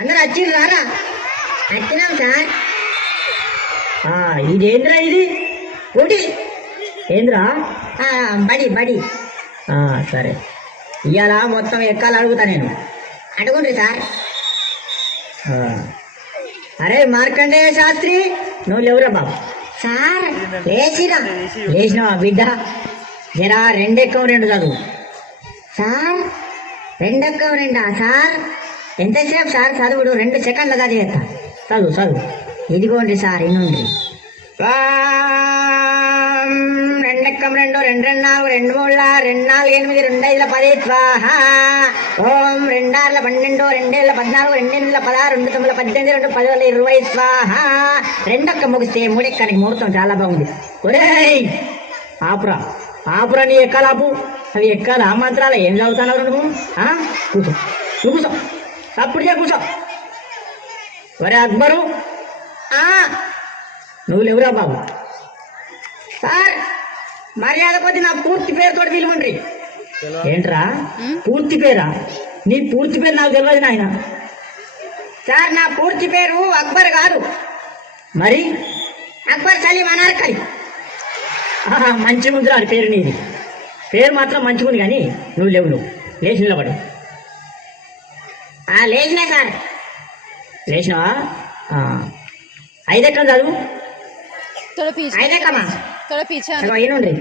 అందరు వచ్చిర్రు రారా? వచ్చినాం సార్. ఇదేంద్రా ఇది ఊటి ఏంద్రా? బడి బడి. సరే ఇవాళ మొత్తం ఎక్కాలి అడుగుతా నేను. అడుగుండ్రి సార్. అరే మార్కండేయ శాస్త్రి, నువ్వు లేవురా బాబు. సార్ లేచిరా. లేచినావా బిడ్డ? జరా రెండెక్కం రెండు చదువు. సార్ రెండెక్కం రెండా సార్? ఎంతసేపు సార్ చదువుడు? 2 సెకండ్ల చదివేస్తా. చదువు చదువు. ఇదిగోండి సార్ ఇనుండి. రెండెక్కం రెండు, 2 2 4, 2 3 2 4 8 2 5 10 స్వాహ. ఓం 2 6 12, 2 7 14, 2 8 16, 2 9 18, 2 10 20 స్వాహ. రెండొక్క ముగిస్తే మూడెక్కడికి ముహూర్తం చాలా బాగుంది. ఒరేయ్ ఆపురా ఆపురా, నీ ఎక్కాలాపు. అవి ఎక్కాలి ఆ మాత్రాలు ఏం చదువుతున్నావు నువ్వు? కూర్చో నువ్వు కూర్చో, అప్పుడే కూర్చో. ఒరే అక్బరు, నువ్వు లేవురా బాబు. సార్ మర్యాద కొద్ది నా పూర్తి పేరుతో పిలువండ్రి. ఏంట్రా పూర్తి పేరా? నీ పూర్తి పేరు నాకు తెలియదు నాయన. సార్ నా పూర్తి పేరు అక్బర్ కాదు, మరి అక్బర్ సలీం అనార్కలి. మంచిగా ఉందిరా అది పేరు. నీది పేరు మాత్రం మంచిగా ఉంది, కానీ నువ్వు లేవు. నువ్వు లేచి నిలబడు. లేచినా సార్. లేచినావా? 5 ఎక్కం చదువు. 5 ఎక్కమా? అయినండి.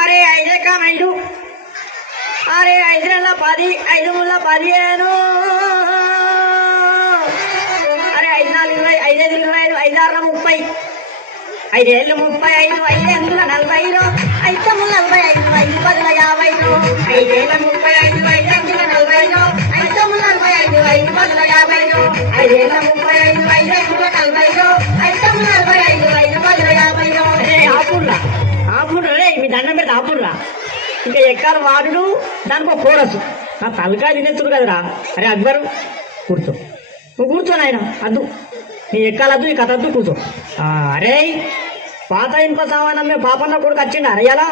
అరే 5 ఎక్కం 5. అరే 5 నెలల 10, 5 ముళ్ళ 15. అరే 5 4 20, 5 5 25, 5 6 30, 5 ఏళ్ళు 35, 5 8 40, 5 ముళ్ళ 45, 5 10 50, 5 ఏళ్ళ 35, 5 8 40, 5 ముళ్ళ 45, 5 10 50, 5 ఏళ్ళ 35, 5 8 40, 5 ముళ్ళ 45, 5 10 50. ఆపుర్రా ఆపుర్రా రే, మీ దండం పెడితే ఆపుర్రా. ఇంకా ఎక్కాలి వాడు, దానికి ఒక కోరసు. నా తలకాయ తినేస్తుడు కదరా. అరే అక్బరు కూర్చో, నువ్వు కూర్చో నాయన. అద్దు నీ ఎక్కాలద్దు, ఈ కథ అద్దు, కూర్చో. అరే పాత ఇంకో సామానమ్మే పాపన్న కొడుకు వచ్చిండా? అరయ్యాలా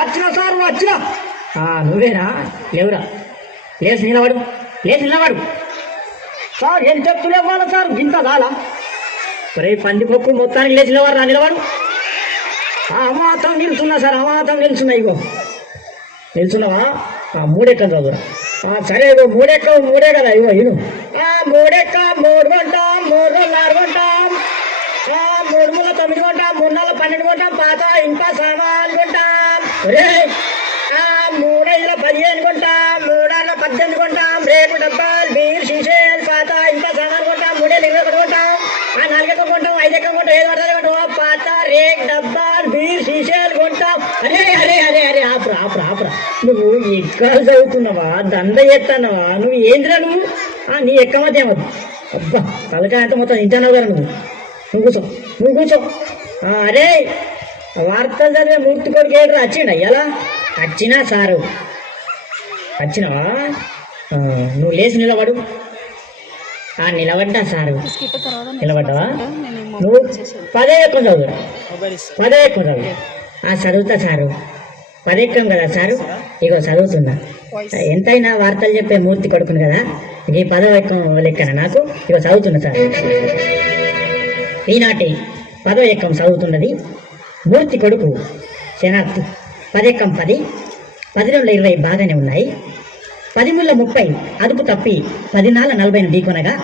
వచ్చినా సార్? నువ్వు వచ్చినా? నువ్వేనా? లేవురా, లేచి నిలబడు, లేచి నిలబడు. సార్ ఏం చెప్తులు ఇవ్వాలా సార్? ఇంత కాలా? రే పందిపొక్కు మొత్తానికి లేచి నిలవరా, నిలబడు. అమాతం నిలుచున్నా సార్, అమాతం నిలుచున్నా. ఇగో నిలుచున్నావా? 3 ఎక్కం చదువురా. సరే ఇగో 3 ఎక్కం 3 కదా. ఇగో ఇను 3 ఎక్క 3 కొంటాం, 3 రోజులు 6 కొంటాం, 3 ముళ్ళ 9 కొంటాం, 3 నెలల 12 కొంటాం, పాత ఇంకా సామాన్ కొంటాం. రే 3 5 15 కొంటాం, 3 6 18 కొంటాం, రేపు డబ్బాలు బీర్ షీషేలు పాత ఇంకా సామాన్ కొంటాం, 3 ఏళ్ళు 21 కొంటాం, 4 ఎక్కం కొంటాం, 5 ఎక్కం కొంటాం, 7 పడతాయి కొంటాం, పాత రేక్ డబ్బాలు బీర్ షీషేలు కొంటాం. అరే అరే అరే అరే ఆపురా ఆపురా ఆపురా. నువ్వు ఎక్కలు చదువుతున్నావా? దండ చేస్తున్నావా? నువ్వు ఏంద్రా నువ్వు? నీ ఎక్కమతి ఏమద్దు. అబ్బా తలకాయ అంతా మొత్తం తింటావు కదా నువ్వు. నువ్వు కూర్చో, నువ్వు కూర్చో. అరే వార్తలు చదివే మూర్తి కొడుకు ఏడ్రా వచ్చిండ? ఎలా వచ్చినా సారు? వచ్చినావా? నువ్వు లేచి నిలబడు. నిలబడ్డా సారు. నిలబడ్డావా? నువ్వు 10 ఎక్కం చదువురా. 10 ఎక్కం చదువు. చదువుతా సారు. 10 ఎక్కం కదా సారు? ఇగో చదువుతున్నా. ఎంతైనా వార్తలు చెప్పే మూర్తి కొడుకును కదా, ఈ 10వ ఎక్కం లెక్కన నాకు. ఇగో చదువుతున్నా సార్. ఈనాటి 10వ ఎక్కం చదువుతున్నది మూర్తి కొడుకు శనార్థి. 10 ఎక్కం 10, 10 రోజుల 20 బాగానే ఉన్నాయి. 10 ముళ్ళ 30 అదుపు తప్పి 10 నాళ్ళ 40 ఢీకొనగా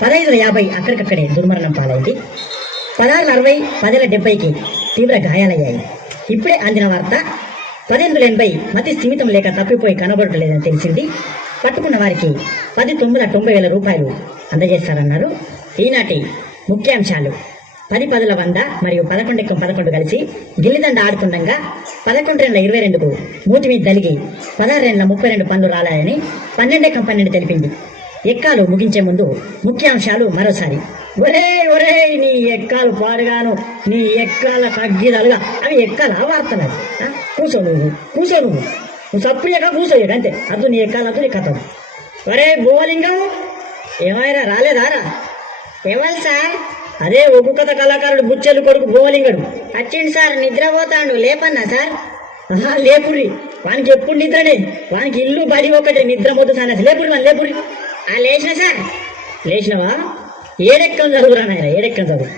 15 50 అక్కడికక్కడే దుర్మరణం పాలైంది. 16 60, 10 70కి తీవ్ర గాయాలయ్యాయి. ఇప్పుడే అందిన వార్త 18 80 మతి స్థిమితం లేక తప్పిపోయి కనబడలేదని తెలిసింది. పట్టుకున్న వారికి 10 9 90,000 రూపాయలు అందజేస్తారన్నారు. ఈనాటి ముఖ్యాంశాలు: 10 10 100 మరియు 11 ఎక్కం 11 కలిసి గిల్లిదండ ఆడుతుండగా 11 2 22కు మూతి మీద తలిగి 16 2 32 పనులు రాలాయని 12 ఎక్కం 12 తెలిపింది. ఎక్కాలు ముగించే ముందు ముఖ్యాంశాలు మరోసారి. ఒరే ఒరే నీ ఎక్కాలు పాడుగాను, నీ ఎక్కాల తగ్గిదలుగా అవి ఎక్కాల వార్తలు. కూర్చో నువ్వు, కూర్చో నువ్వు సప్రియగా కూర్చోయ్యక అంతే. అద్దు నీ ఎక్కాలద్దు, నీ కథ. ఒరే భూవలింగం ఏమైనా రాలేదారా? ఎవరు సార్? అదే ఒగ్గు కథ కళాకారుడు బుచ్చెలు కొడుకు భూవలింగడు వచ్చిండు సార్. నిద్రపోతాడు, లేపన్నా సార్? లేపుర్రి. వానికి ఎప్పుడు నిద్రనే. వానికి ఇల్లు బడి ఒకటి, నిద్ర మొద్దు సార్. లేపుర్రి మన లేపుర్రి. లేచిన సార్. లేచినవా? ఏడెక్కం చదువురా నాయన, ఏడెక్కం చదువు.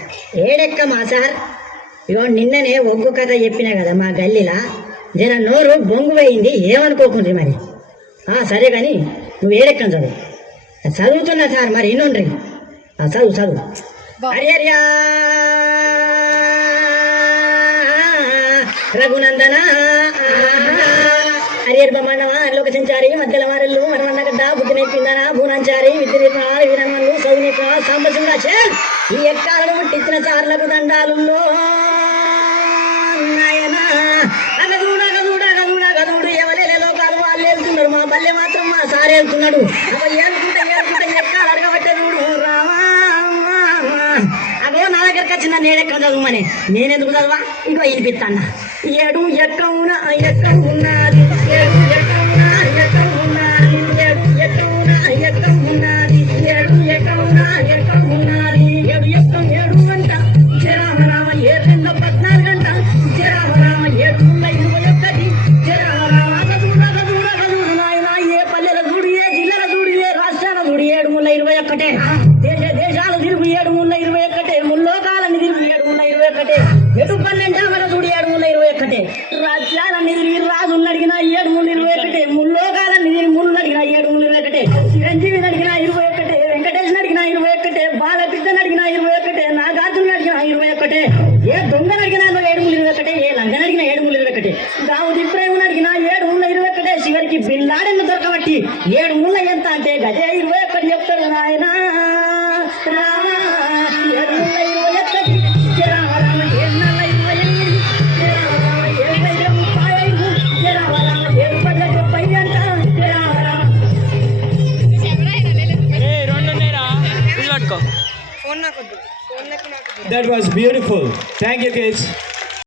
ఏడెక్కమా సార్? ఇగో నిన్ననే ఒగ్గు కథ చెప్పినా కదా మా గల్లీలా, జర నోరు బొంగు పోయింది, ఏమనుకోకుండ్రి మరి. సరే కానీ నువ్వు ఏడెక్కం చదువు. చదువుతున్నా సార్, మరి ఇన్నుండ్రి. చదువు చదువు. హరియర్యా రఘునందన హరియర్ బొమ్మన్నవా లోక సంచారి మధ్యల వారెల్లు మరమన్నగడ్డ బుద్ధి నేర్పిందన భూనంచారి విద్య నేర్పిన వీరమ్మలు చదువు నేర్పిన సాంబశివుడా చేల్ ఈ ఎక్కాలను ముట్టించిన చార్లకు దండాలు నాయనా అగదూడ గదూడ గదూడ గదూడు ఎవరేలే లోకాలు వాళ్ళు వెళ్తున్నారు, మా పల్లె మాత్రం మా సార్ వెళ్తున్నాడు. ఏడుకుంటా ఎక్కాలు అడగబట్టే చూడు రావా. అగో నా దగ్గరికి వచ్చిన నేడెక్క చదువుమని, నేనెందుకు చదవా? ఇంకో వినిపిస్తాను. ఏడు ఎక్కవున ఎక్కవున్నది, ఏడు ఎక్కవున ఎక్కవున్నది, ఏడు ఎక్కవున ఎక్కవున్నది, ఏడు ఎక్కవున ఎక్కవున్నది, ఏడు ఎక్కం ఏడు గంట జరామరామ 714 గంట జరామరామ 721 జరామరామ గదూడు నాయన. ఏ పల్లెల చూడు, ఏ జిల్లాల చూడు, ఏ రాష్ట్రాల చూడు 721. దేశాలు తిరుగు 721, ముల్లోకాలన్నీ తిరుగు 721, ఎటు పన్నెండు మన చూడు 721, రాజ్యాలన్నీ తిరిగి రాజుని అడిగిన 721, ముల్లోకాలన్నీ తిరిగి ముళ్ళు అడిగిన 721, చిరంజీవిని అడిగిన 21, వెంకటేశ్వని అడిగిన 21, బాలకృష్ణని అడిగిన 21, నాగార్జున అడిగిన 21, ఏ దొంగని అడిగినా 721, ఏ లంగని అడిగిన 721, దావుది ప్రేమను అడిగిన 721, చివరికి బిల్లాడెన్ను దొరకబట్టి 7 ఎంత అంటే గదే 21 చెప్తాడు నాయన. రామ 721, జరామరామ 728, జరామరామ 735, జరామరామ 770 అంట జరామరామ. That was beautiful. Thank you, kids.